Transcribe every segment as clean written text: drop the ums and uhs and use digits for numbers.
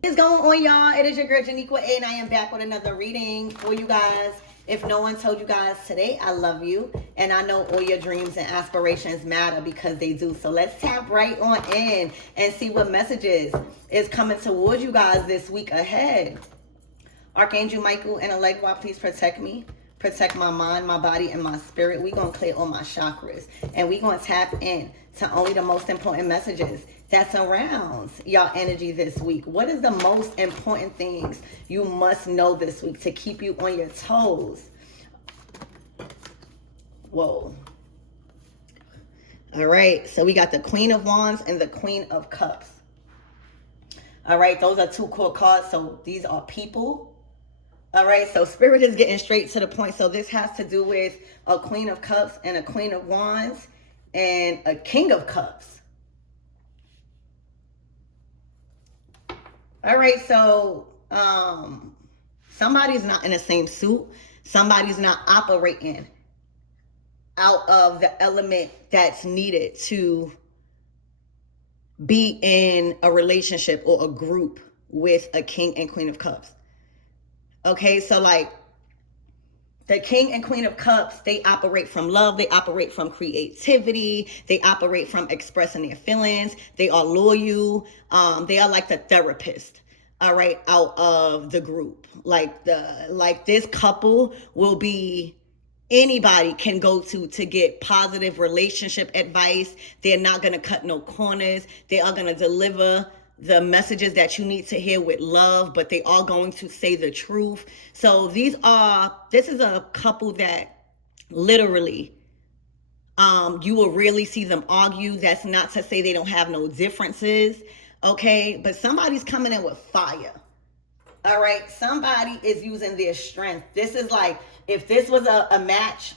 What is going on, y'all? It is your girl Janiqua A, and I am back with another reading for you guys. If no one told you guys today, I love you, and I know all your dreams and aspirations matter because they do. So let's tap right on in and see what messages is coming towards you guys this week ahead. Archangel Michael and Allegra, please protect me. Protect my mind, my body, and my spirit. We're going to clear all my chakras. And we're going to tap in to only the most important messages that surrounds y'all energy this week. What is the most important things you must know this week to keep you on your toes? Whoa. All right. So we got the Queen of Wands and the Queen of Cups. All right. Those are two core cards. So these are people. All right, so Spirit is getting straight to the point. So this has to do with a Queen of Cups and a Queen of Wands and a King of Cups. All right, so somebody's not in the same suit. Somebody's not operating out of the element that's needed to be in a relationship or a group with a King and Queen of Cups. Okay, so like the King and Queen of Cups, they operate from love. They operate from creativity. They operate from expressing their feelings. They are loyal. They are like the therapist, all right, out of the group. Like this couple will be anybody can go to get positive relationship advice. They're not going to cut no corners. They are going to deliver the messages that you need to hear with love, but they are going to say the truth. So this is a couple that literally, you will really see them argue. That's not to say they don't have no differences, okay? But somebody's coming in with fire, all right? Somebody is using their strength. This is like, if this was a match,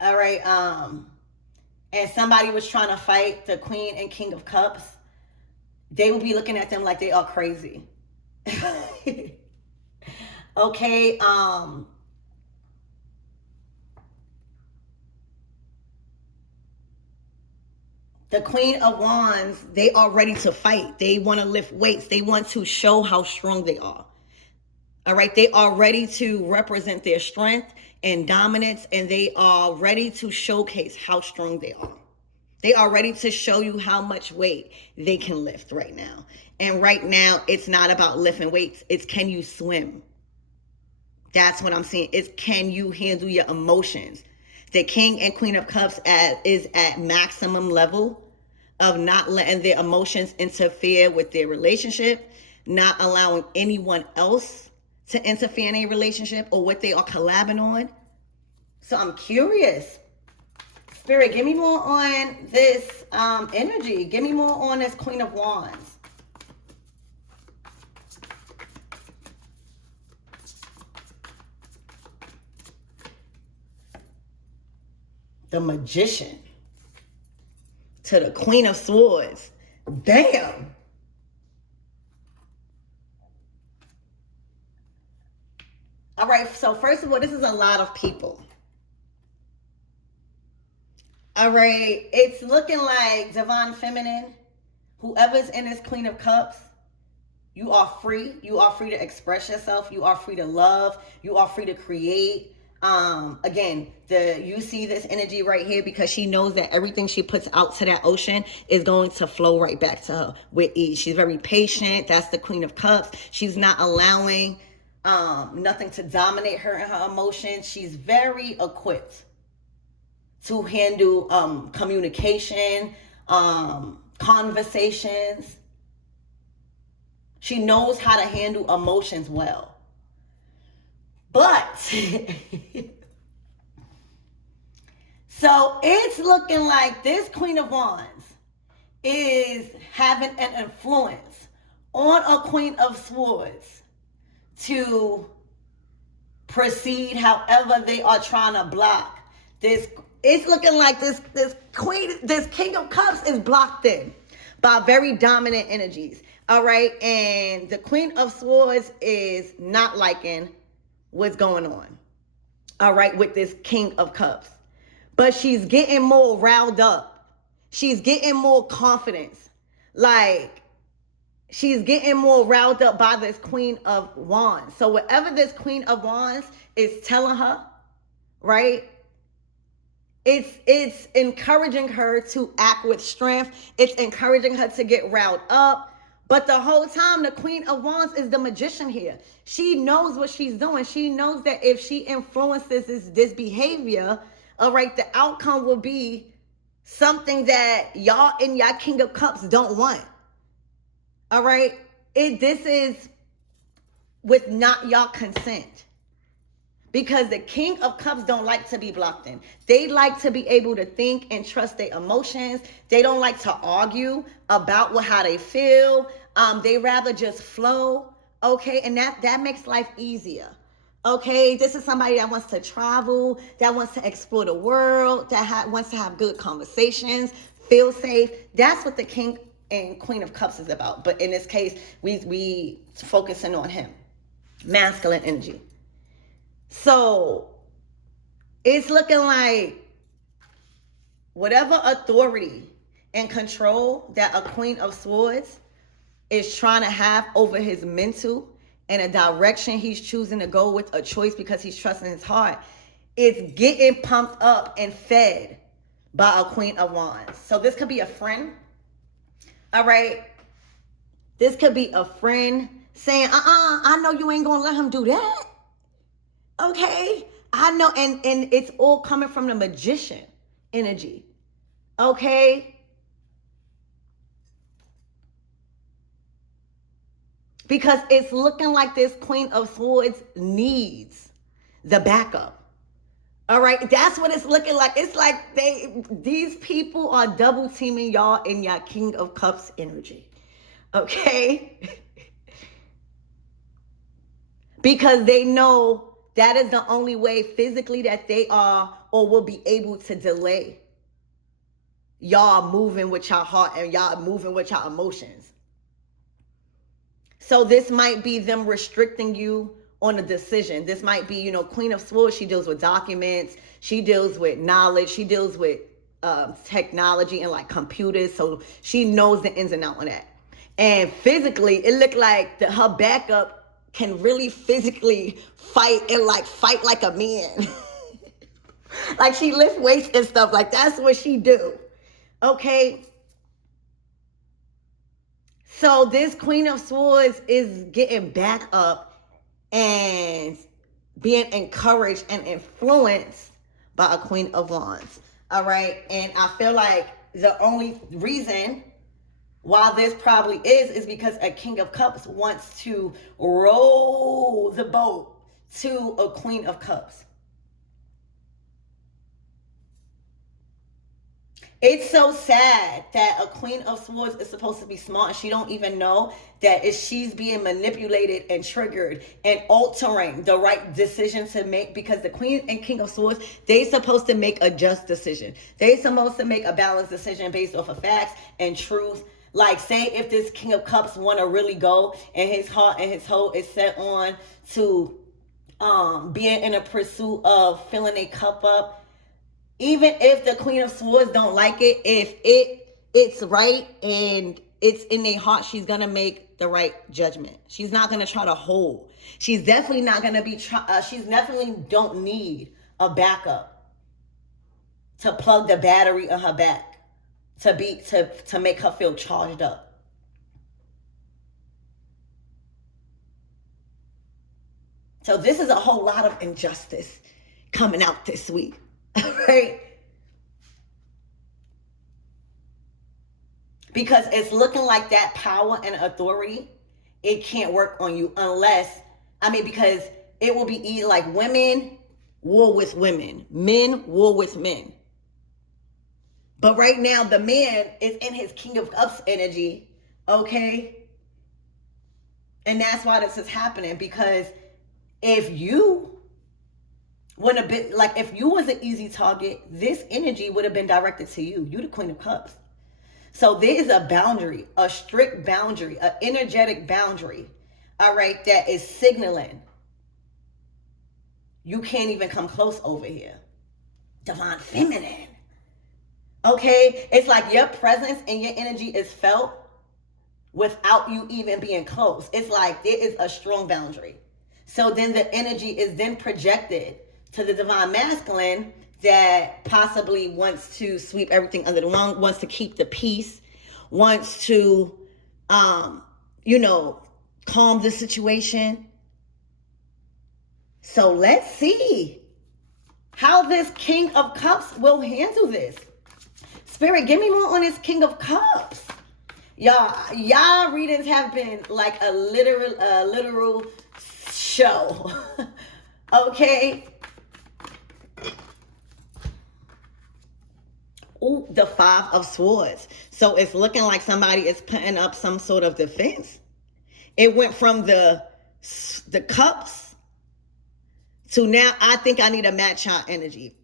all right, and somebody was trying to fight the Queen and King of Cups, they will be looking at them like they are crazy. Okay, the Queen of Wands, they are ready to fight. They want to lift weights. They want to show how strong they are. All right, they are ready to represent their strength and dominance, and they are ready to showcase how strong they are. They are ready to show you how much weight they can lift right now. And right now, it's not about lifting weights. It's can you swim? That's what I'm saying. It's can you handle your emotions? The King and Queen of Cups is at maximum level of not letting their emotions interfere with their relationship, not allowing anyone else to interfere in a relationship or what they are collabing on. So I'm curious. Spirit, give me more on this energy. Give me more on this Queen of Wands. The Magician to the Queen of Swords. Damn. All right, so first of all, this is a lot of people. All right, it's looking like Divine Feminine. Whoever's in this Queen of Cups, you are free. You are free to express yourself. You are free to love. You are free to create. Again, you see this energy right here because she knows that everything she puts out to that ocean is going to flow right back to her with ease. She's very patient. That's the Queen of Cups. She's not allowing nothing to dominate her and her emotions. She's very equipped to handle communication, conversations. She knows how to handle emotions well. But, so it's looking like this Queen of Wands is having an influence on a Queen of Swords to proceed however they are trying to block this. It's looking like this King of Cups is blocked in by very dominant energies. All right. And the Queen of Swords is not liking what's going on. All right. With this King of Cups. But she's getting more riled up. She's getting more confidence. Like, she's getting more riled up by this Queen of Wands. So whatever this Queen of Wands is telling her, right? It's encouraging her to act with strength. It's encouraging her to get riled up. But the whole time, the Queen of Wands is the magician here. She knows what she's doing. She knows that if she influences this behavior, all right, the outcome will be something that y'all in y'all King of Cups don't want. All right? This is with not y'all consent. Because the King of Cups don't like to be blocked in. They like to be able to think and trust their emotions. They don't like to argue about how they feel. They rather just flow, okay? And that makes life easier, okay? This is somebody that wants to travel, that wants to explore the world, that wants to have good conversations, feel safe. That's what the King and Queen of Cups is about. But in this case, we focusing on him. Masculine energy. So it's looking like whatever authority and control that a Queen of Swords is trying to have over his mental and a direction he's choosing to go with, a choice because he's trusting his heart, it's getting pumped up and fed by a Queen of Wands. So this could be a friend, all right? This could be a friend saying, I know you ain't gonna let him do that. Okay, I know, and it's all coming from the magician energy. Okay, because it's looking like this Queen of Swords needs the backup. All right, that's what it's looking like. It's like these people are double teaming y'all in your King of Cups energy. Okay, because they know that is the only way physically that they are or will be able to delay y'all moving with your heart and y'all moving with your emotions. So this might be them restricting you on a decision. This might be, Queen of Swords, she deals with documents. She deals with knowledge. She deals with technology and like computers. So she knows the ins and outs on that. And physically, it looked like her backup can really physically fight like a man. Like she lifts weights and stuff. Like that's what she do. Okay. So this Queen of Swords is getting back up and being encouraged and influenced by a Queen of Wands. All right. And I feel like the only reason why this probably is because a King of Cups wants to roll the boat to a Queen of Cups. It's so sad that a Queen of Swords is supposed to be smart and she don't even know that if she's being manipulated and triggered and altering the right decision to make, because the Queen and King of Swords, they supposed to make a just decision. They supposed to make a balanced decision based off of facts and truth. Like, say if this King of Cups want to really go and his heart and his soul is set on to being in a pursuit of filling a cup up, even if the Queen of Swords don't like it, if it's right and it's in their heart, she's going to make the right judgment. She's not going to try to hold. She's definitely not going to be, she's definitely don't need a backup to plug the battery on her back. To make her feel charged up. So this is a whole lot of injustice coming out this week, right? Because it's looking like that power and authority, it can't work on you because it will be either like women war with women, men war with men. But right now, the man is in his King of Cups energy, okay? And that's why this is happening, because if you would have been, like, if you was an easy target, this energy would have been directed to you. You the Queen of Cups. So there is a boundary, a strict boundary, an energetic boundary, all right, that is signaling you can't even come close over here. Divine Feminine. Okay, it's like your presence and your energy is felt without you even being close. It's like there is a strong boundary. So then the energy is then projected to the divine masculine that possibly wants to sweep everything under the rug, wants to keep the peace, wants to, calm the situation. So let's see how this King of Cups will handle this. Spirit, give me more on this King of Cups. Y'all readings have been like a literal show. Okay. Ooh, the Five of Swords. So it's looking like somebody is putting up some sort of defense. It went from the cups to now I think I need to match our energy.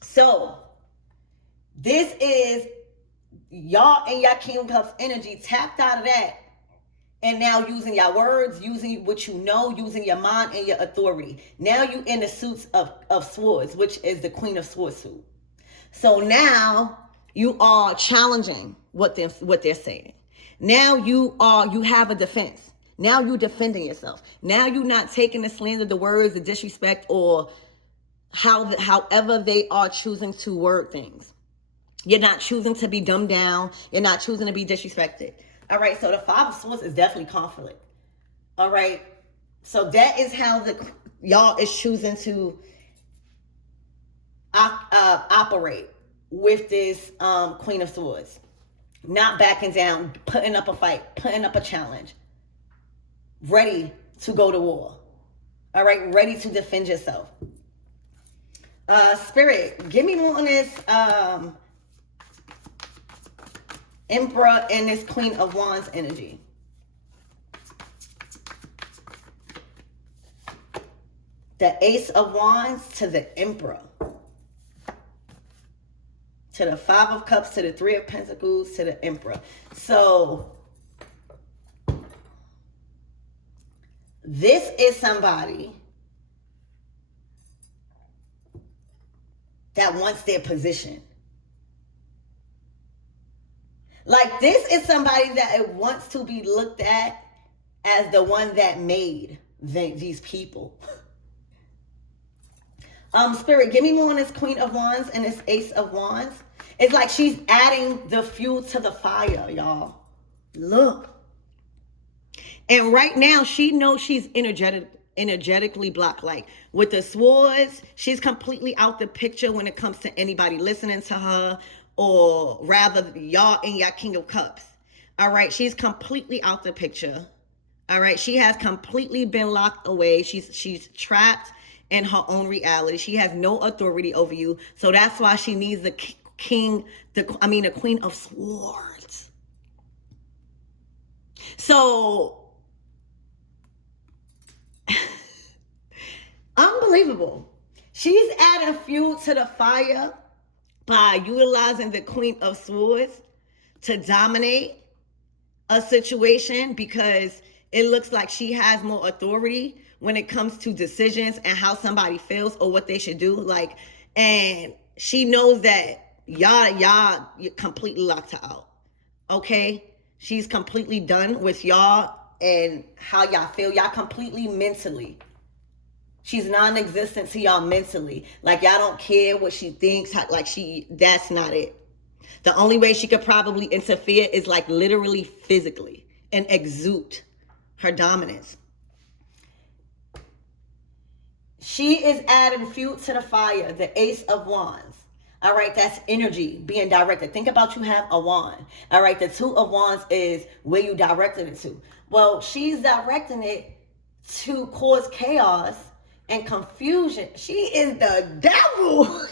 So this is y'all and y'all King of Cups energy tapped out of that. And now using your words, using what you know, using your mind and your authority. Now you in the suits of swords, which is the Queen of Swords suit. So now you are challenging what they're saying. Now you have a defense. Now you defending yourself. Now you not taking the slander, the words, the disrespect, or however they are choosing to word things. You're not choosing to be dumbed down. You're not choosing to be disrespected. All right, so the Five of Swords is definitely conflict. All right, so that is how y'all is choosing to operate with this Queen of Swords. Not backing down, putting up a fight, putting up a challenge. Ready to go to war. All right, ready to defend yourself. Spirit, give me more on this Emperor and this Queen of Wands energy. The Ace of Wands to the Emperor. To the Five of Cups, to the Three of Pentacles, to the Emperor. So this is somebody that wants their position. Like, this is somebody that wants to be looked at as the one that made these people. Spirit, give me more on this Queen of Wands and this Ace of Wands. It's like she's adding the fuel to the fire, y'all. Look. And right now, she knows she's energetically blocked. Like, with the swords, she's completely out the picture when it comes to anybody listening to her, or rather, y'all in your King of Cups. All right, she's completely out the picture. All right, she has completely been locked away. She's trapped in her own reality. She has no authority over you. So that's why she needs the Queen of Swords. So unbelievable. She's adding fuel to the fire by utilizing the Queen of Swords to dominate a situation, because it looks like she has more authority when it comes to decisions and how somebody feels or what they should do. Like, and she knows that y'all completely locked her out. Okay? She's completely done with y'all and how y'all feel. Y'all completely mentally. She's non-existent to y'all mentally. Like, y'all don't care what she thinks. That's not it. The only way she could probably interfere is like literally physically and exude her dominance. She is adding fuel to the fire, the Ace of Wands. All right, that's energy being directed. Think about, you have a wand. All right, the Two of Wands is where you directed it to. Well, she's directing it to cause chaos and confusion. She is the devil.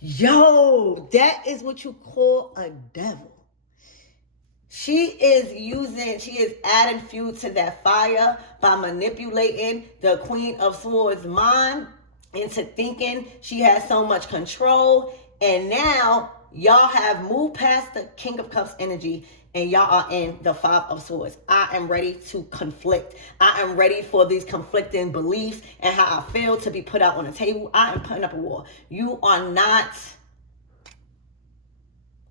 Yo, that is what you call a devil. She is adding fuel to that fire by manipulating the Queen of Swords' mind into thinking she has so much control. And now y'all have moved past the King of Cups energy and y'all are in the Five of Swords. I am ready to conflict. I am ready for these conflicting beliefs and how I feel to be put out on the table. I am putting up a war. You are not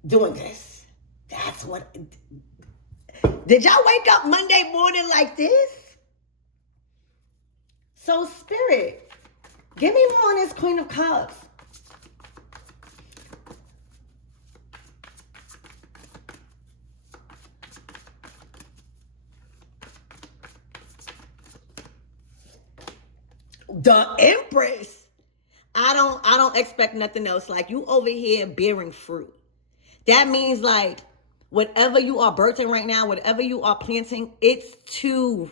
doing this. That's what. Did y'all wake up Monday morning like this? So, Spirit, give me more on this Queen of Cups. The Empress. I don't expect nothing else. Like, you over here bearing fruit. That means like whatever you are birthing right now, whatever you are planting, you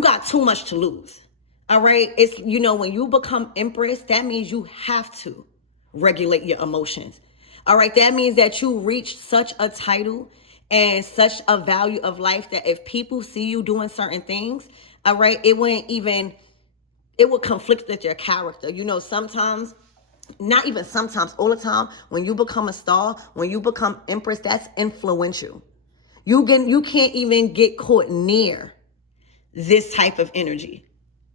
got too much to lose. All right. It's, when you become Empress, that means you have to regulate your emotions. All right. That means that you reach such a title and such a value of life that if people see you doing certain things, all right, it would conflict with your character. Sometimes, not even sometimes, all the time, when you become a star, when you become Empress, that's influential. You can't even get caught near this type of energy.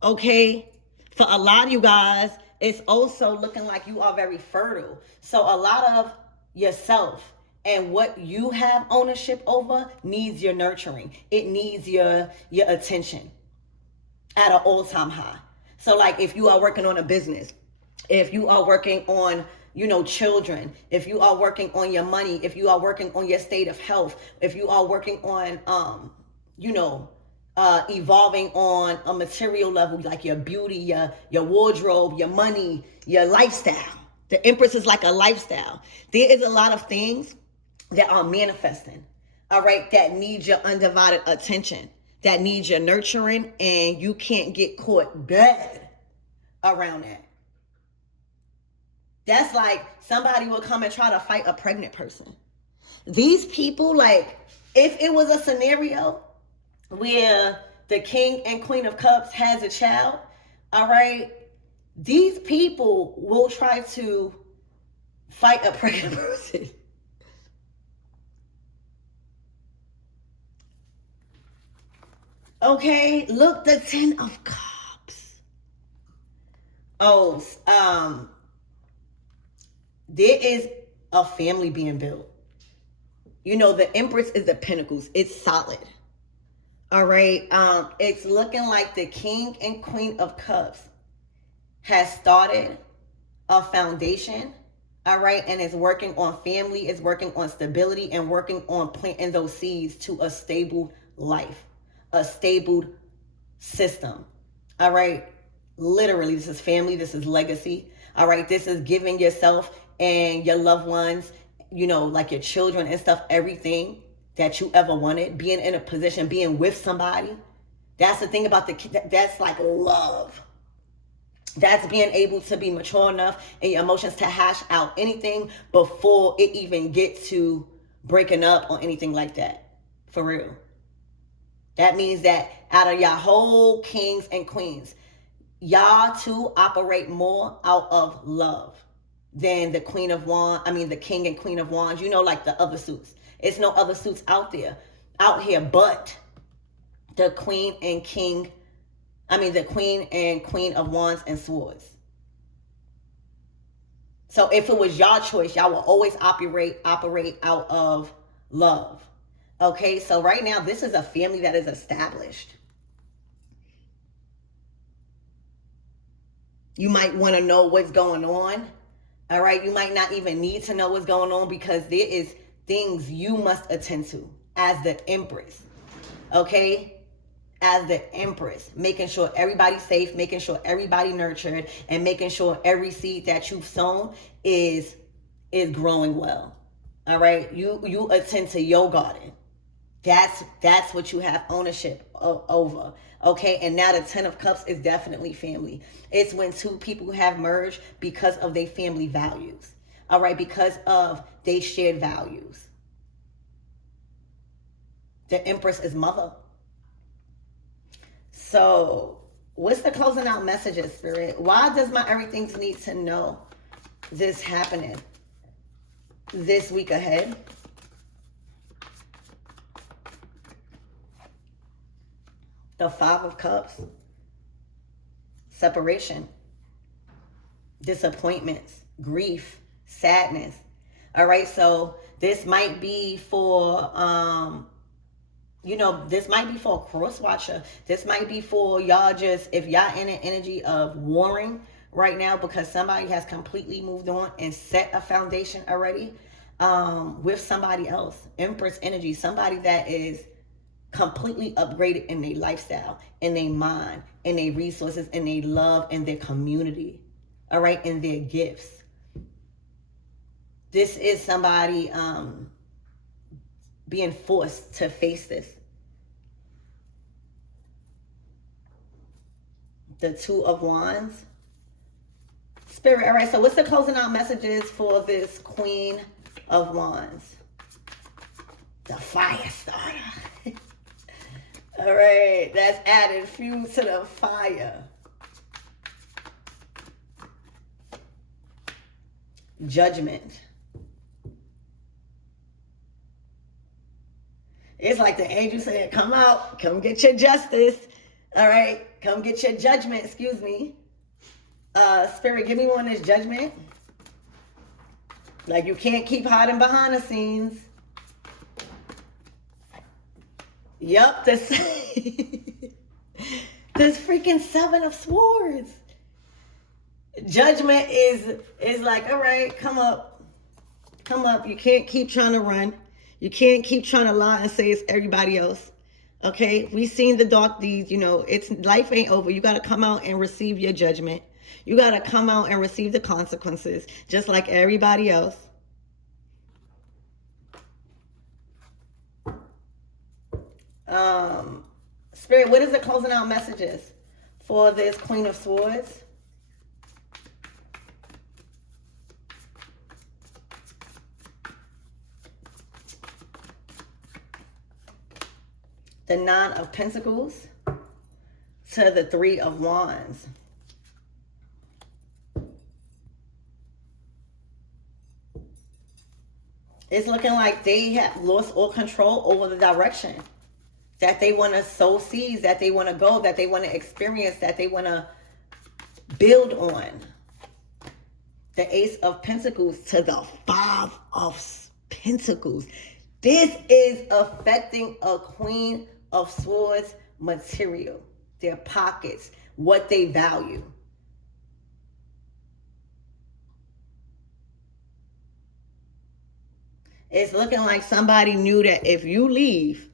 Okay? For a lot of you guys, it's also looking like you are very fertile. So a lot of yourself and what you have ownership over needs your nurturing. It needs your attention at an all-time high. So like if you are working on a business, if you are working on, children, if you are working on your money, if you are working on your state of health, if you are working on, evolving on a material level, like your beauty, your wardrobe, your money, your lifestyle. The Empress is like a lifestyle. There is a lot of things that are manifesting, all right, that need your undivided attention, that need your nurturing, and you can't get caught dead around that. That's like somebody will come and try to fight a pregnant person. These people, like, if it was a scenario where the King and Queen of Cups has a child, all right, these people will try to fight a pregnant person. Okay, look, the 10 of Cups. Oh, there is a family being built. The Empress is the Pentacles. It's solid. All right. It's looking like the King and Queen of Cups has started a foundation. All right. And it's working on family. It's working on stability and working on planting those seeds to a stable life, a stable system. All right. Literally, this is family. This is legacy. All right. This is giving yourself and your loved ones, like your children and stuff, everything that you ever wanted, being in a position, being with somebody. That's the thing about that's like love. That's being able to be mature enough in your emotions to hash out anything before it even gets to breaking up or anything like that. For real. That means that out of y'all whole kings and queens, y'all two operate more out of love than the the King and Queen of Wands, like the other suits. It's no other suits out here but the the Queen and Queen of Wands and Swords. So if it was y'all choice, y'all will always operate out of love. Okay, so right now, this is a family that is established. You might want to know what's going on. All right, you might not even need to know what's going on because there is things you must attend to as the Empress. Okay? As the Empress, making sure everybody's safe, making sure everybody nurtured, and making sure every seed that you've sown is growing well. All right? You attend to your garden. That's what you have ownership over. Okay, and now the 10 of Cups is definitely family. It's when two people have merged because of their family values. All right, because of they shared values. The Empress is mother. So, what's the closing out messages, Spirit? Why does my everything need to know this happening this week ahead? The 5 of Cups. Separation. Disappointments. Grief. Sadness. All right, so this might be for this might be for a cross watcher. This might be for y'all, just if y'all in an energy of warring right now because somebody has completely moved on and set a foundation already with somebody else. Empress energy, somebody that is completely upgraded in their lifestyle, in their mind, in their resources, in their love, in their community, all right, in their gifts. This is somebody being forced to face this. The Two of Wands. Spirit, all right, so what's the closing out messages for this Queen of Wands? The fire starter. All right, that's added fuel to the fire. Judgment. It's like the angel said, come out, come get your justice. All right, come get your judgment, excuse me. Spirit, give me one of this judgment. Like you can't keep hiding behind the scenes. Yup, this freaking Seven of Swords. Judgment is like, all right, come up. Come up. You can't keep trying to run. You can't keep trying to lie and say it's everybody else. Okay? We've seen the dark deeds, it's life ain't over. You got to come out and receive your judgment. You got to come out and receive the consequences, just like everybody else. Spirit, what is the closing out messages for this Queen of Swords? The Nine of Pentacles to the Three of Wands. It's looking like they have lost all control over the direction that they want to sow seeds, that they want to go, that they want to experience, that they want to build on. The Ace of Pentacles to the Five of Pentacles. This is affecting a Queen of Swords material, their pockets, what they value. It's looking like somebody knew that if you leave,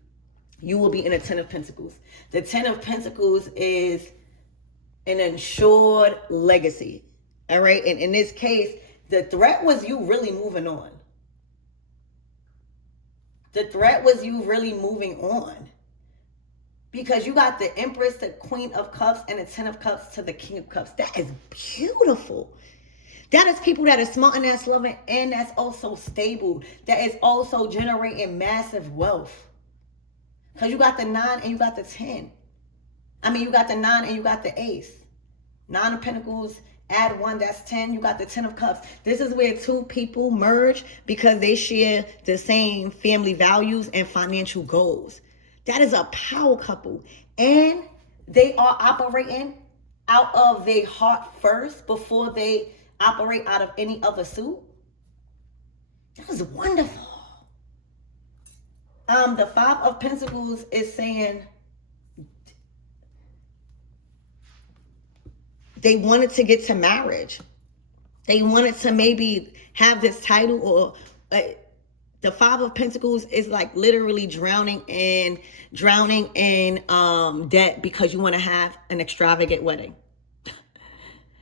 you will be in a Ten of Pentacles. The Ten of Pentacles is an ensured legacy. All right. And in this case, the threat was you really moving on. The threat was you really moving on. Because you got the Empress, the Queen of Cups, and the Ten of Cups to the King of Cups. That is beautiful. That is people that are smart and that's loving and that's also stable. That is also generating massive wealth. Because you got the 9 and you got the 10. I mean, you got the 9 and you got the Ace. 9 of Pentacles, add 1, that's 10. You got the 10 of Cups. This is where two people merge because they share the same family values and financial goals. That is a power couple. And they are operating out of their heart first before they operate out of any other suit. That is wonderful. The Five of Pentacles is saying they wanted to get to marriage. They wanted to maybe have this title, or the Five of Pentacles is like literally drowning in debt because you want to have an extravagant wedding.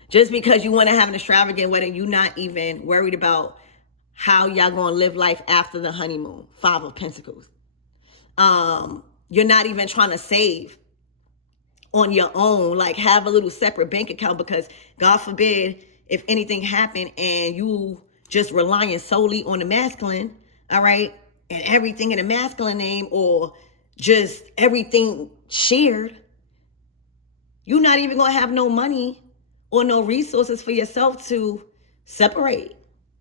Just because you want to have an extravagant wedding, you're not even worried about how y'all going to live life after the honeymoon. Five of Pentacles. You're not even trying to save on your own, like have a little separate bank account, because God forbid if anything happened and you just relying solely on the masculine, all right, and everything in the masculine name, or just everything shared, you're not even going to have no money or no resources for yourself to separate.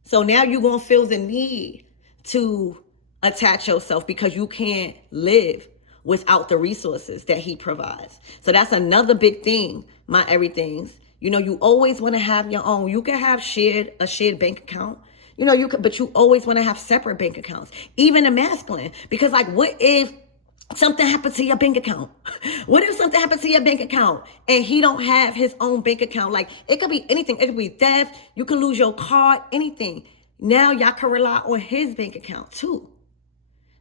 So now you're going to feel the need to attach yourself because you can't live without the resources that he provides. So that's another big thing, my everythings. You always want to have your own. You can have a shared bank account. You know, you could, but you always want to have separate bank accounts, even a masculine. Because like, what if something happened to your bank account? What if something happened to your bank account and he don't have his own bank account? Like, it could be anything. It could be theft. You could lose your card, anything. Now y'all can rely on his bank account too.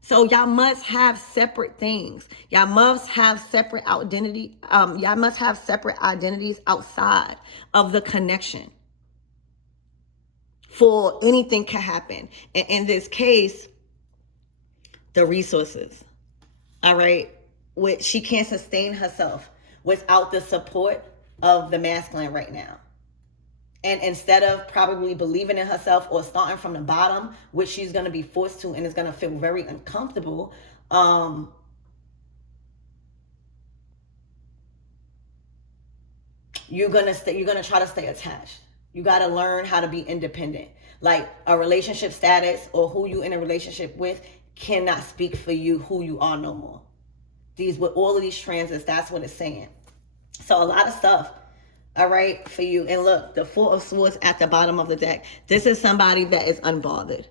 So y'all must have separate things. Y'all must have separate identity. Y'all must have separate identities outside of the connection. For anything can happen. And in this case, the resources. All right. Which she can't sustain herself without the support of the masculine right now. And instead of probably believing in herself or starting from the bottom, which she's going to be forced to and is going to feel very uncomfortable, you're going to try to stay attached. You got to learn how to be independent. Like, a relationship status or who you in a relationship with cannot speak for you, who you are no more. With all of these transits, that's what it's saying. So a lot of stuff, all right, for you. And look, the Four of Swords at the bottom of the deck. This is somebody that is unbothered.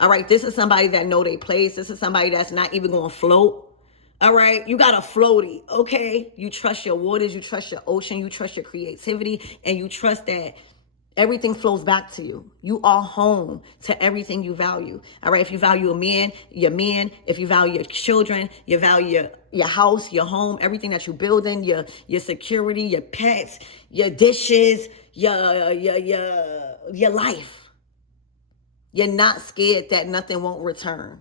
All right, this is somebody that know their place. This is somebody that's not even going to float. All right, you got a floaty, okay? You trust your waters, you trust your ocean, you trust your creativity, and you trust that everything flows back to you. You are home to everything you value. All right. If you value a man, your man. If you value your children, you value your house, your home, everything that you build in, your security, your pets, your dishes, your life. You're not scared that nothing won't return.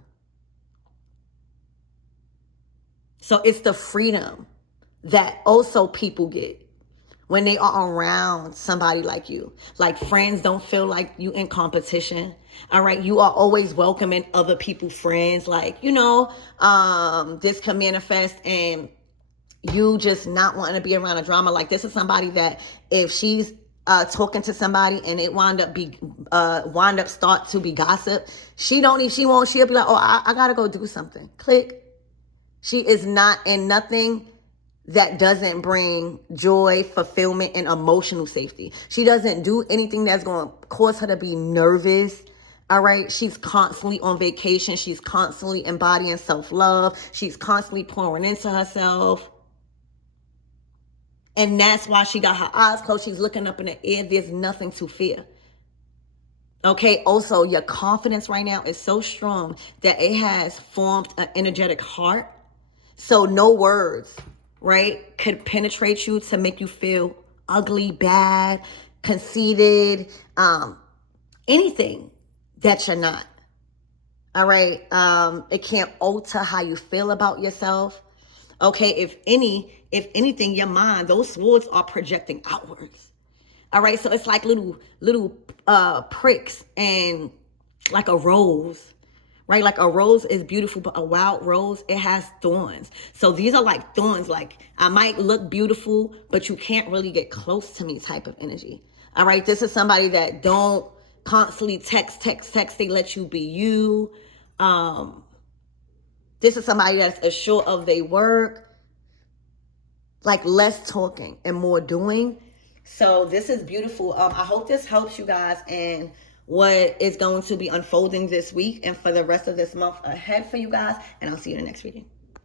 So it's the freedom that also people get when they are around somebody like you. Like, friends don't feel like you in competition. All right. You are always welcoming other people's friends. Like, you know, this can manifest and you just not wanting to be around a drama. Like, this is somebody that if she's talking to somebody and it wind up start to be gossip, she'll be like, oh, I gotta go do something. Click. She is not in nothing that doesn't bring joy, fulfillment, and emotional safety. She doesn't do anything that's going to cause her to be nervous. All right. She's constantly on vacation. She's constantly embodying self-love. She's constantly pouring into herself. And that's why she got her eyes closed. She's looking up in the air. There's nothing to fear. Okay. Also, your confidence right now is so strong that it has formed an energetic heart. So no words, right, could penetrate you to make you feel ugly, bad, conceited, anything that you're not. All right. It can't alter how you feel about yourself. Okay. If anything, your mind, those swords are projecting outwards. All right. So it's like little pricks and like a rose. Right? Like, a rose is beautiful, but a wild rose, it has thorns. So these are like thorns. Like, I might look beautiful, but you can't really get close to me type of energy. All right. This is somebody that don't constantly text. They let you be you. This is somebody that's assured of their work. Like, less talking and more doing. So this is beautiful. I hope this helps you guys and what is going to be unfolding this week and for the rest of this month ahead for you guys. And I'll see you in the next reading.